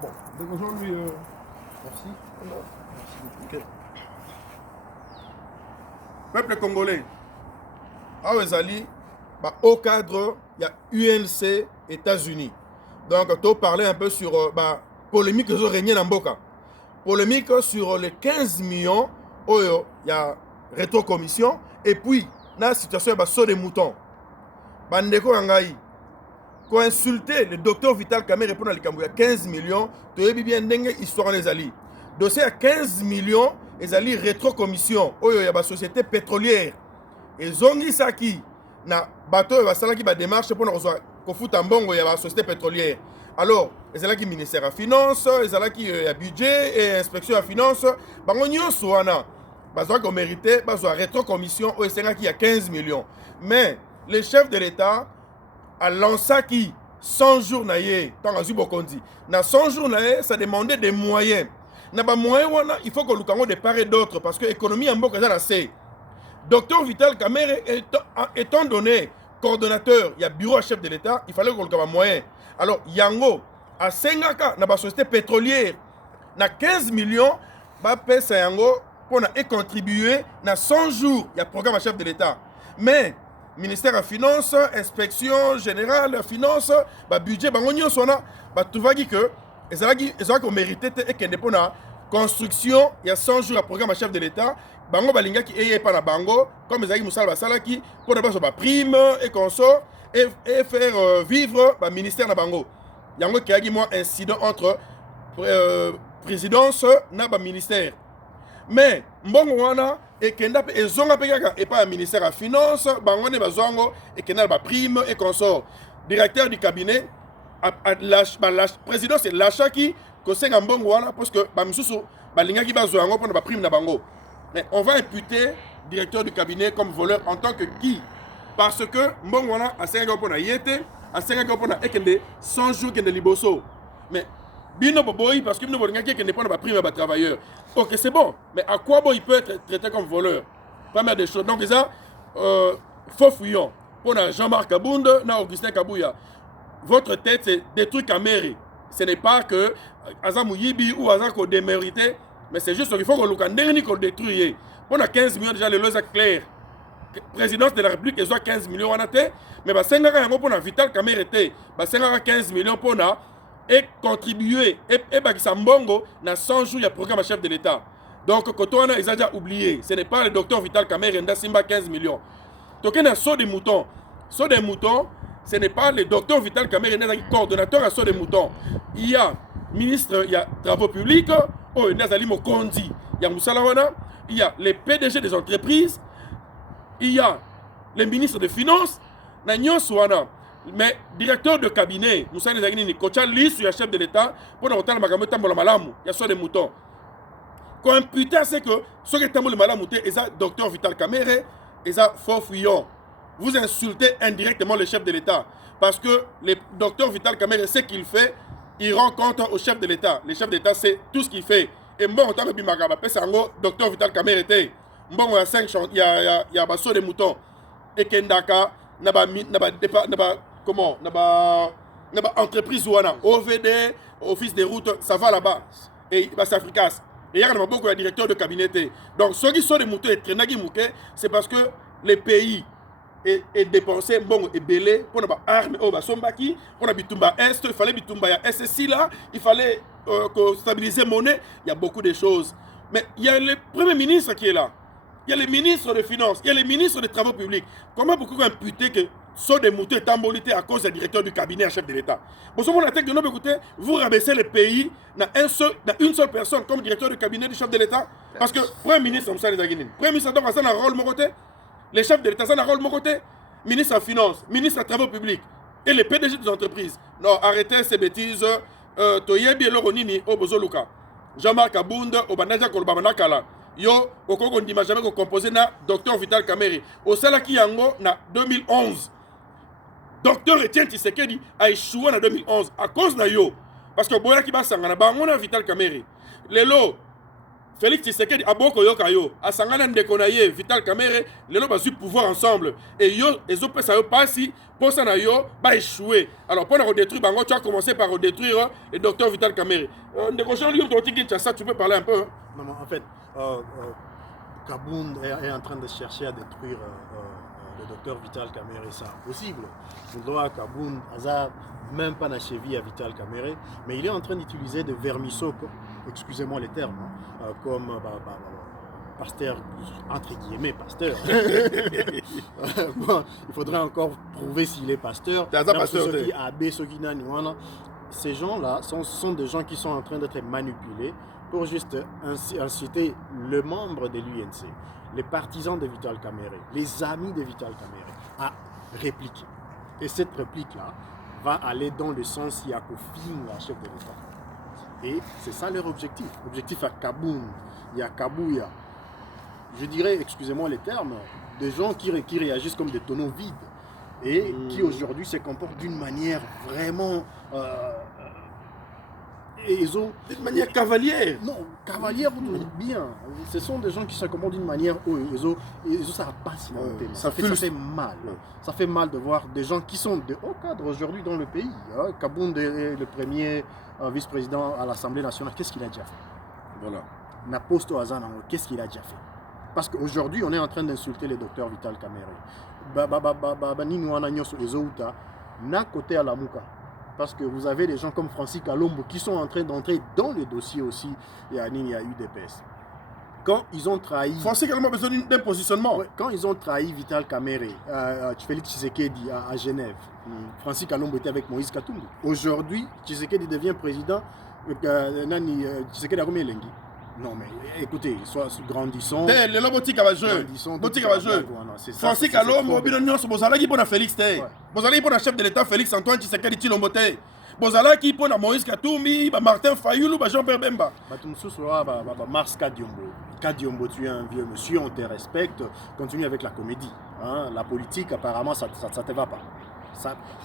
Bon, donc aujourd'hui, merci. Merci beaucoup. Ok. Peuple congolais, à Wezali, au cadre, il y a UNC États-Unis. Donc, tu parlais un peu sur la polémique que j'ai régnée dans Mboka. Polémique sur les 15 millions, il y a rétrocommission. Et puis, dans la situation, il y a saut des moutons. Bandeko Angaï, quand insulter le docteur Vital Kamerhe répond à l'Ikambu, il y a 15 millions, tu as bien dengue histoire les alliés. Dossier à 15 millions, les alliés rétrocommission, il y a la société pétrolière. Et Zongi Saki, na bateau va salaki ba démarche pour nous kofuta mbongo ya la société pétrolière. Alors, les alliés qui ministère à finance, les alliés qui a budget et inspection à finance, bango nyonso wana bazo ko mérité, bazo rétrocommission au Sénat qui a 15 millions. Mais le chef de l'État a lancé qui 100 jours naïe, tant à Zubokondi. Na 100 jours naïe, ça demandait des moyens. Na ba moyens wana, il faut que l'oukango de part et d'autre parce que l'économie en boka ça c'est. Docteur Vital Kamerhe étant donné coordonnateur, il y a bureau à chef de l'État, il fallait qu'on ait un moyen. Alors, Yango, à Sengaka, dans la société pétrolière, na 15 millions, bah, pèse Yango pour contribuer dans 100 jours, il y a programme à chef de l'État. Mais, ministère de Finances, inspection générale de Finances, bah, budget, bah, on y bah, tout va dire que, ils ont mérité et qu'il y a construction, il y a 100 jours à programme à chef de l'État. Bango balinga qui est pas na bango comme les amis Moussala Basala qui pour d'abord ba prime et consort et faire vivre le ministère na bango. Yango qui a eu moi incident entre présidence na ba ministère. Mais mbongo wana et kenda pe zonga pe kaka et pas ministère à finance bango ne bazongo et kenda ba prime et consort. Directeur du cabinet la présidence c'est l'achat qui ko senga mbongo wana parce que ba misusu balinga qui bazongo pour ba prime na bango. Mais on va imputer directeur du cabinet comme voleur en tant que qui? Parce que Mbongwana a 5 ans pour na yete, a 5 ans pour na ekende 100 jours kende liboso. Mais bino boboy parce que bino bolinga qui kende pas na prime à travailleur. OK, c'est bon. Mais à quoi bon il peut être traité comme voleur? Première des choses. Donc ça faux fouillon. Pour Jean-Marc Kabunde, na Augustin Kabouya. Votre tête c'est des trucs à mairie. Ce n'est pas que Azam Yibi ou Azam ko démérité. Mais c'est juste qu'il faut que le dernier qu'on détruise. On a 15 millions déjà, les lois sont claires. Présidence de la République, ils ont 15 millions en athée. Mais bah, c'est un Vital Kamerhe été. Bah, c'est 15 millions pour nous et contribuer. Et bah, qui mbongo, dans 100 jours, il y a programme à chef de l'État. Donc, quand on a, ils ont déjà oublié. Ce n'est pas le docteur Vital Kamerhe qui a Simba 15 millions. Donc, il y a un saut des moutons. Saut des moutons, ce n'est pas le docteur Vital Kamerhe qui est coordonnateur à saut des moutons. Il y a ministre, il y a travaux publics. Oh, il y a Mokondi, il y a Moussalawana, il y a les PDG des entreprises, il y a les ministres des Finances, mais directeur de cabinet, Moussa Nezagini, Kocha liste, il y a chef de l'État, pour nous entendre Magamé Tambola Malamu, il y a soit des moutons. Quand imputé, c'est que ceux qui Tambola Malamu, ils ont docteur Vital Kamerhe, ils ont faux fuyant. Vous insultez indirectement le chef de l'État. Parce que le docteur Vital Kamerhe, ce qu'il fait, il rend compte au chef de l'État. Le chef d'État sait tout ce qu'il fait. Et bon, tant que Bimagaba, c'est un docteur Vital Kamerhe était. Bon, il y a 5 champs, il y a basso de moutons. Et Kendaka, comment, entreprise ouana, OVD, office des routes, ça va là-bas. Et c'est efficace. Et il y a beaucoup de directeurs de cabinet. Donc, ceux qui sont des moutons et traînés, c'est parce que les pays et dépenser bon et belé pour nos armes au Basombaki, pour Bitumba Est, il fallait Bitumba SSI là, il fallait stabiliser monnaie, il y a beaucoup de choses. Mais il y a le premier ministre qui est là, il y a le ministre des Finances, il y a le ministre des Travaux publics. Comment beaucoup imputer que sont des moutons et embolité à cause du directeur du cabinet à chef de l'État? Pour ce moment, de nos écoutez, vous rabaissez le pays dans une seule personne comme directeur du cabinet du chef de l'État, parce que Premier ministre, Premier ministre, donc, ça a un rôle mocoté. Les chefs de l'État, ça n'a pas de côté. Ministre des Finances, ministre des Travaux publics et les PDG des entreprises. Non, arrêtez ces bêtises. Toyebi et Loronini au Bozoluka. Jean-Marc Abunde au Banaja Kolbamanakala. Yo, au Congo, on ne jamais composé na docteur Vital Kamerhe. Au Salaki Yango, na 2011. Docteur Etienne Tshisekedi a échoué en 2011 à cause de yo. Parce que Boya Kiba Sangana, on a Vital Kamerhe. Lelo, Félix Tshisekedi aboko yoka yo asangana ndeko na ye Vital Kamerhe lelo bazui pouvoir ensemble et yo ezopesa yo pasi posa na yo ba échouer. Alors pour redétruire bango tu as commencé par redétruire le docteur Vital Kamerhe. Ndeko Jean-Luc Kinshasa, tu peux parler un peu hein? Non, en fait Kabound est en train de chercher à détruire le docteur Vital Kamerhe, c'est impossible. Le droit Kabound hasard même pas la cheville à Vital Kamerhe, mais il est en train d'utiliser des vermisseaux, excusez-moi les termes, hein, comme pasteur, entre guillemets pasteur. Bon, il faudrait encore prouver s'il est pasteur. Ces gens-là sont des gens qui sont en train d'être manipulés pour juste inciter le membre de l'UNC, les partisans de Vital Kamerhe, les amis de Vital Kamerhe à répliquer. Et cette réplique-là va aller dans le sens Yakofine, la chef de l'État. Et c'est ça leur objectif. L'objectif à Kaboun, il y a Kabouya. Je dirais, excusez-moi les termes, des gens qui réagissent comme des tonneaux vides et qui aujourd'hui se comportent d'une manière vraiment... d'une manière cavalière. Non, cavalière bien. Ce sont des gens qui se comportent d'une manière où ça passe. Ça fait mal. Ça fait mal de voir des gens qui sont de haut cadre aujourd'hui dans le pays. Kabound est le premier vice-président à l'Assemblée nationale. Qu'est-ce qu'il a déjà fait? Voilà. Naposto Azana, qu'est-ce qu'il a déjà fait? Parce qu'aujourd'hui, on est en train d'insulter le docteur Vital Kamerhe. Côté à la Mouka. Parce que vous avez des gens comme Francis Kalombo qui sont en train d'entrer dans le dossier aussi. Il y a UDPS. Quand ils ont trahi... Francis Kalombo a besoin d'un positionnement. Ouais, quand ils ont trahi Vital Kamerhe, Félix Tshisekedi à Genève, Francis Kalombo était avec Moïse Katumbi. Aujourd'hui, Tshisekedi devient président. Tshisekedi a combien l'engi? Non mais écoutez, grandissons. Le lobotika va jouer. Botika va jouer. Francis Kalombo, Binonyoso, Bozalaki pour Félix Té. Bozalaki pour le chef de l'État Félix Antoine Tshisekedi Tshilombo Té. Bozalaki pour Moïse Katumbi, Martin Fayulu, Jean-Pierre Bemba. Mars Kadiombo. Kadiombo, tu es un vieux monsieur, on te respecte. Continue avec la comédie. Hein? La politique, apparemment, ça ne te va pas.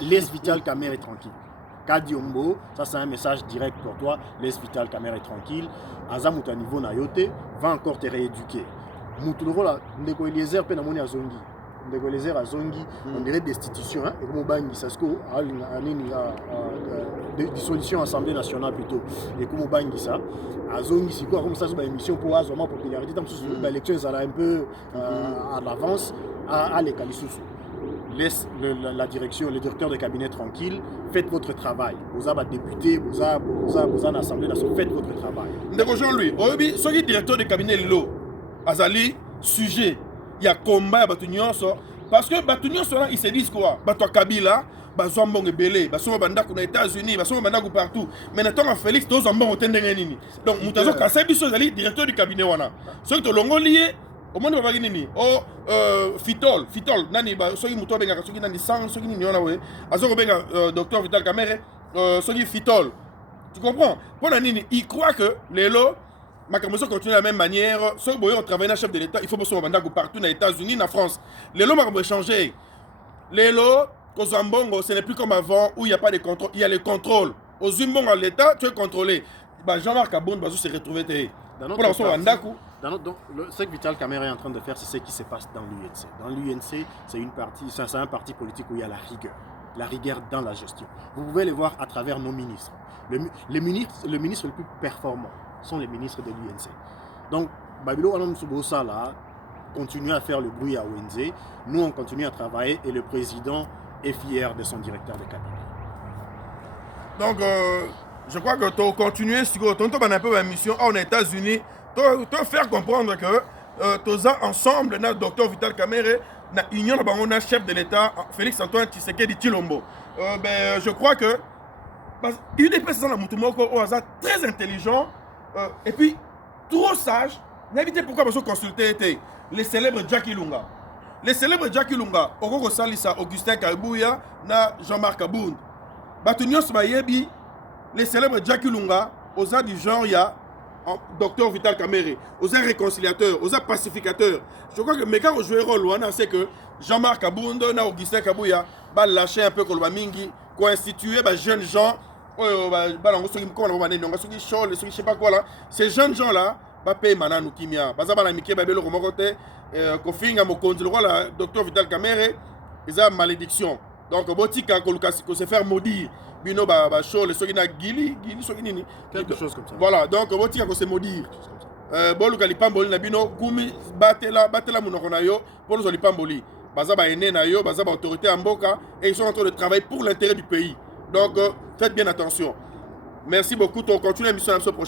Laisse Vital Kamerhe tranquille. Kadiombo, ça c'est un message direct pour toi. Laisse Vital Kamerhe tranquille. Azamut à niveau Nayote va encore te rééduquer. Moutoulo là, Ndeko Eliezer pe namoni azongi. Ndeko Eliezer azongi, on dirait destitution hein et comme bangi sasko dissolution assemblée nationale plutôt. Et comme bangi ça, azongi c'est quoi comme ça sur émission pour azoma popularité tant que l'élection ça un peu à l'avance à l'écalisous. Laisse la direction, le directeur de cabinet tranquille, faites votre travail. Vous avez député, vous avez l'Assemblée nationale, faites votre travail. Ndeko Jean-Louis, oyebi soki directeur de cabinet lo azali sujet, il y a combat ya batu nyonso parce que batu nyonso là ils se disent quoi? Batu Kabila, bazwa mbongo ebele, basoma bandako na États-Unis, basoma bandako partout. Mais natanga Félix tozo mbongo tendenge nini. Donc mutazo kasa biso azali directeur du cabinet wana. Soki to longoli au monde babaki nini fitol nani ba soki muto benga soki nani sang soki nini ona we azoko benga docteur Vital Kamerhe soki fitol, tu comprends? Pour nani il croit que lelo makambo continue de la même manière soki boyo on travaille na chef de l'État il faut boso bandako partout na États-Unis na France lelo makambo changer lelo kozambongo ce n'est plus comme avant où il y a pas de contrôle, il y a le contrôle aux zimbongo à l'État tu es contrôlé ba Jean-Marc Kabound bazo se retrouver te pour la son bandako. Ce que Vital Kamerhe est en train de faire, c'est ce qui se passe dans l'UNC. Dans l'UNC, c'est un parti politique où il y a la rigueur dans la gestion. Vous pouvez les voir à travers nos ministres. Les ministres les plus performants sont les ministres de l'UNC. Donc, Babilo Alam Soubosa là continue à faire le bruit à ONZ. Nous, on continue à travailler et le président est fier de son directeur de cabinet. Donc, je crois que tu as continué sur un peu la mission aux États-Unis. Tu faire comprendre que tous ensemble, le docteur Vital Kamerhe, l'union de chef de l'État, Félix Antoine Tshisekedi Tshilombo. Je crois que UDPS est très intelligent et puis trop sage. N'invitez pourquoi parce que consulter les célèbres Jackie Lunga. Les célèbres Jackie Lunga, Okoko Salisa, Augustin Kaibouya, Jean-Marc Kabound. Les célèbres Jackie Lunga, aux a du genre, il y a docteur Vital Kamerhe, aux réconciliateurs, aux pacificateurs. Je crois que mes gars ont joué rôle, c'est que Jean-Marc Kabound, Augustin Kabouya, va lâcher un peu comme le Mingi, constituer des jeunes gens, je sais pas quoi là, ces jeunes gens là, bapema nanu kimia baza bana mike babeloko moko te kofinga mokonzi lokola docteur Vital Kamerhe eza malédiction donc botika koluka se faire maudire bino ba show le soki na gili soki nini quelque chose comme ça. Voilà, donc botika ko se maudire boluka lipamboli na bino gumi batela munoko na yo pour nous lipamboli baza ba ene na yo baza ba autorité en mboka et ils sont en train de travailler pour l'intérêt du pays. Donc faites bien attention. Merci beaucoup, on continue l'émission la semaine prochaine.